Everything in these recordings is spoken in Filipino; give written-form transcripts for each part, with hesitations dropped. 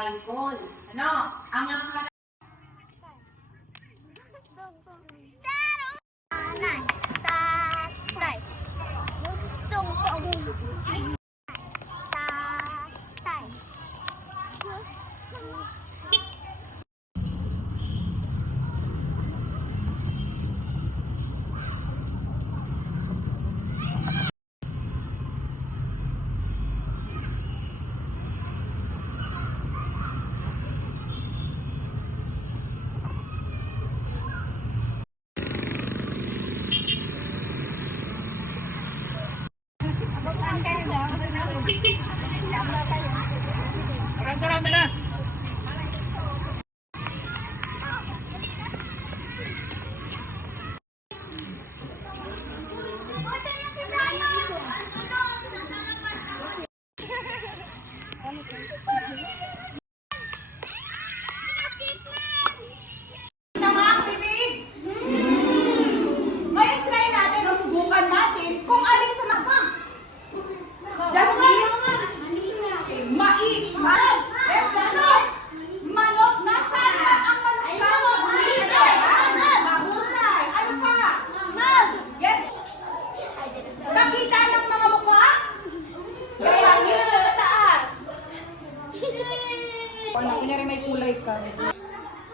Bible. Ano? Ang Nanay, tatay, gustong tatay. Marami na. May kulay ka.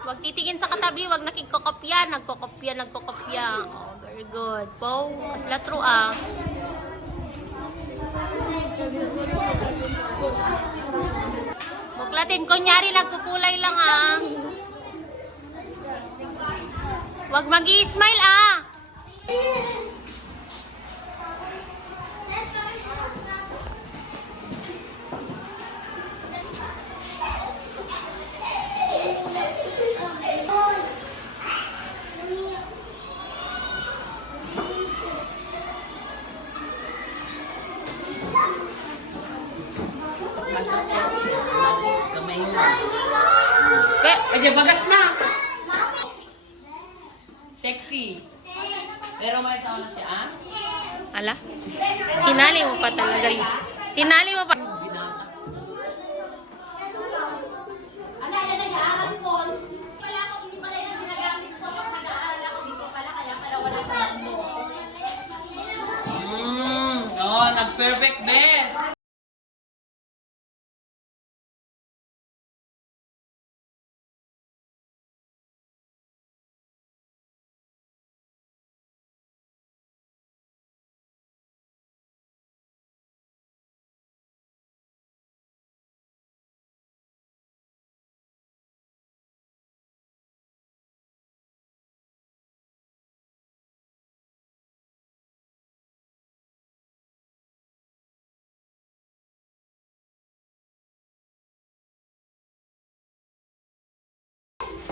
Huwag titingin sa katabi, huwag nakikokopya. Nagkokopya. Oh, very good. Po, kasla true ah. Buklatin, kunyari nagkukulay lang ah. Huwag mag-i-smile ah. Aja bagas na. Sexy. Pero may sa na siya. Ala, sinali mo pa talaga yun. Sinali mo pa. Oh, nag-perfect best.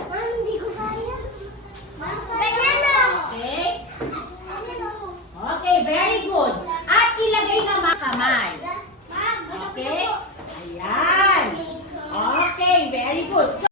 Hindi ko kaya. Ganyan lang. Okay? Okay, very good. At ilagay na mga kamay. Okay?